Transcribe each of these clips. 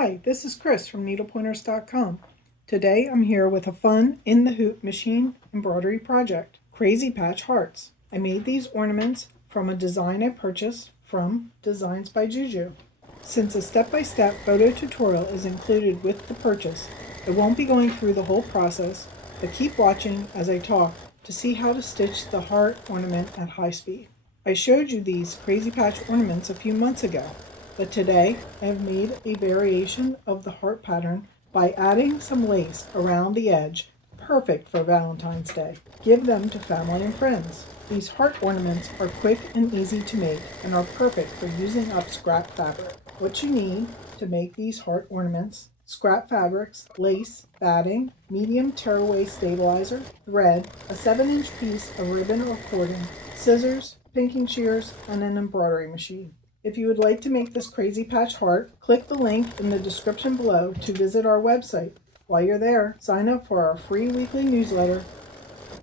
Hi, this is Chris from needlepointers.com. Today I'm here with a fun in the hoop machine embroidery project, Crazy Patch Hearts. I made these ornaments from a design I purchased from Designs by Juju. Since a step-by-step photo tutorial is included with the purchase, I won't be going through the whole process, but keep watching as I talk to see how to stitch the heart ornament at high speed. I showed you these Crazy Patch ornaments a few months ago, but today I have made a variation of the heart pattern by adding some lace around the edge, perfect for Valentine's Day. Give them to family and friends. These heart ornaments are quick and easy to make and are perfect for using up scrap fabric. What you need to make these heart ornaments: scrap fabrics, lace, batting, medium tearaway stabilizer, thread, a 7-inch piece of ribbon or cording, scissors, pinking shears, and an embroidery machine. If you would like to make this Crazy Patch heart, click the link in the description below to visit our website. While you're there, sign up for our free weekly newsletter.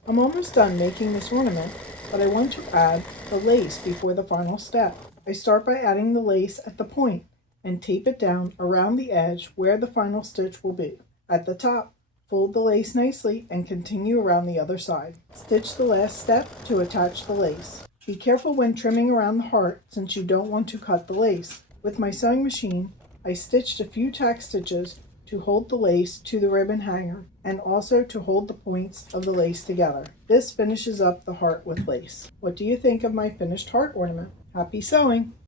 I'm almost done making this ornament, but I want to add the lace before the final step. I start by adding the lace at the point and tape it down around the edge where the final stitch will be. At the top, fold the lace nicely and continue around the other side. Stitch the last step to attach the lace. Be careful when trimming around the heart since you don't want to cut the lace. With my sewing machine, I stitched a few tack stitches to hold the lace to the ribbon hanger and also to hold the points of the lace together. This finishes up the heart with lace. What do you think of my finished heart ornament? Happy sewing!